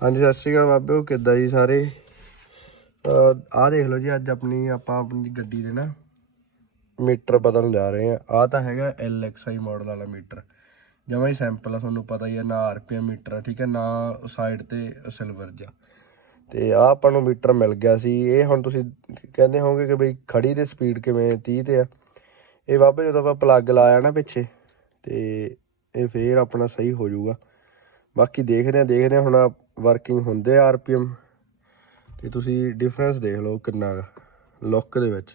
हाँ जी, सत श्री अकाल बाबे, किद्दां जी सारे। आ देख लो जी, अज अपनी गड्डी दे ना मीटर बदलने जा रहे हैं। आ तो हैगा LXI मॉडल वाला मीटर, जमा ही सैंपल है, थोनों पता ही है ना। RPM मीटर है, ठीक है ना, साइड ते सिल्वर जा। तो आपां नूं मीटर मिल गया सी। ये हुण तुसीं कहंदे होवोगे कि बई खड़ी दी स्पीड किवें 30 ते आ। ये बाबे जदों आपां प्लग लाया ना पिछे, तो ये फिर अपना सही हो जाऊगा। बाकी देखते हैं हुण वर्किंग होंदे RPM ते तुसीं डिफरेंस देख लो किन्ना लुक दे विच,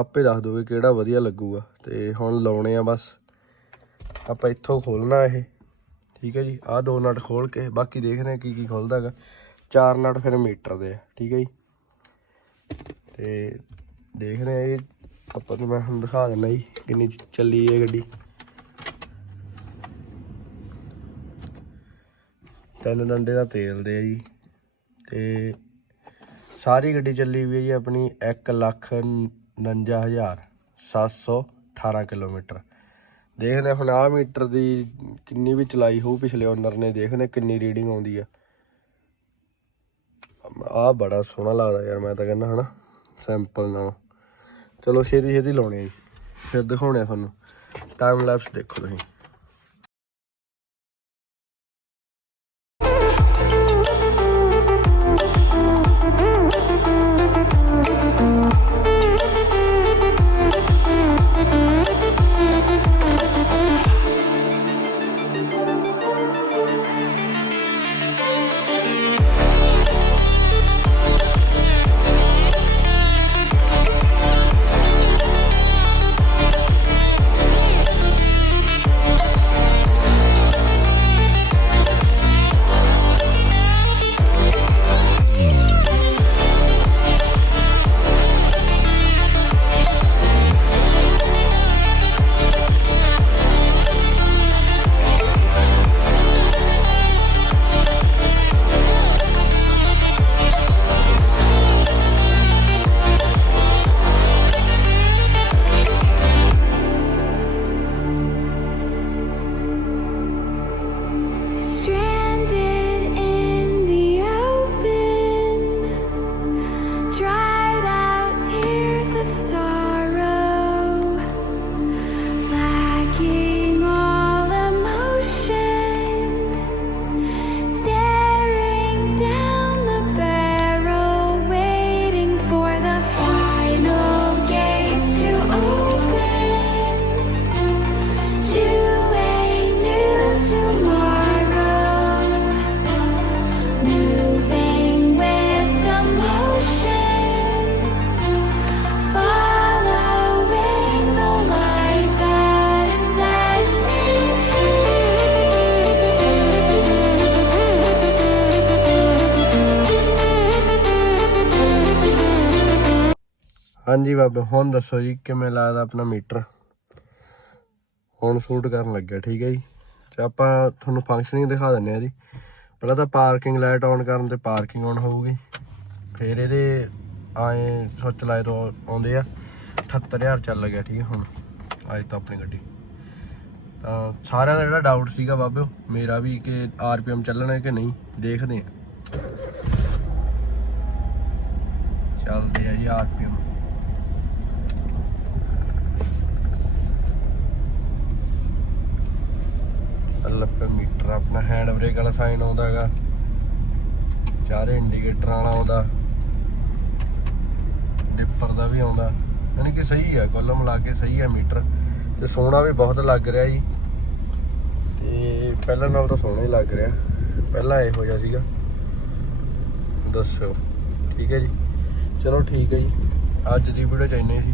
आपे दस दोगे किहड़ा वधिया लगूगा। ते हुण लाउणे आ बस आपां इत्थों खोलना ये, ठीक है जी। आ 2 नट खोल के बाकी देखते हैं की खुलदा हैगा। 4 नट फिर मीटर दे, ठीक है जी। ते देखते हैं ये आपां मैं हुण दिखा दिंदा जी किन्नी चली है गड्डी। 3 डंडे का तेल दे जी। ते सारी गड्डी चली हुई है जी अपनी 1,49,718 किलोमीटर। देखने हुण आ मीटर की किन्नी भी चलाई हो पिछले ओनर ने, देखने किन्नी रीडिंग आउंदी है। आ बड़ा सोहना लगदा यार, मैं तो कहना है ना सैंपल नालों। चलो छेती छेती लाउने जी, फिर दिखाने थोनों। टाइम लैप्स देखो तुसीं। हाँ जी बाबे, हुण दसो जी किवें लगदा अपना मीटर। हुण शूट करन लग्या, ठीक है जी। ते आपां तुहानूं फंक्शनिंग दिखा दिंदे आ जी। पहलां तां पार्किंग लाइट ऑन करन ते पार्किंग ऑन होऊगी। फिर इहदे आए सुच लाए तो आउंदे आ 78,000 चल गया, ठीक है। हुण अज तो अपनी गड्डी सारिਆਂ ਦਾ ਜਿਹੜਾ डाउट ਸੀਗਾ बाबे मेरा भी कि RPM ਚੱਲਣਾ कि नहीं, देखते हैं। चलते हैं जी RPM। मीटर अपना हैंड ब्रेक वाला साइन आउंदा हैगा, चारे इंडीकेटर वाला आउंदा, डिपर का भी आउंदा, यानी कि सही है। कुल मिला के सही है मीटर। तो सोहना भी बहुत लग रहा जी। ते पहले नाल तो सोहना ही लग रहा, पहला इहो जिहा सीगा। दस्सो, ठीक है जी। चलो ठीक है जी, अज की वीडियो च इन्ना ही सी।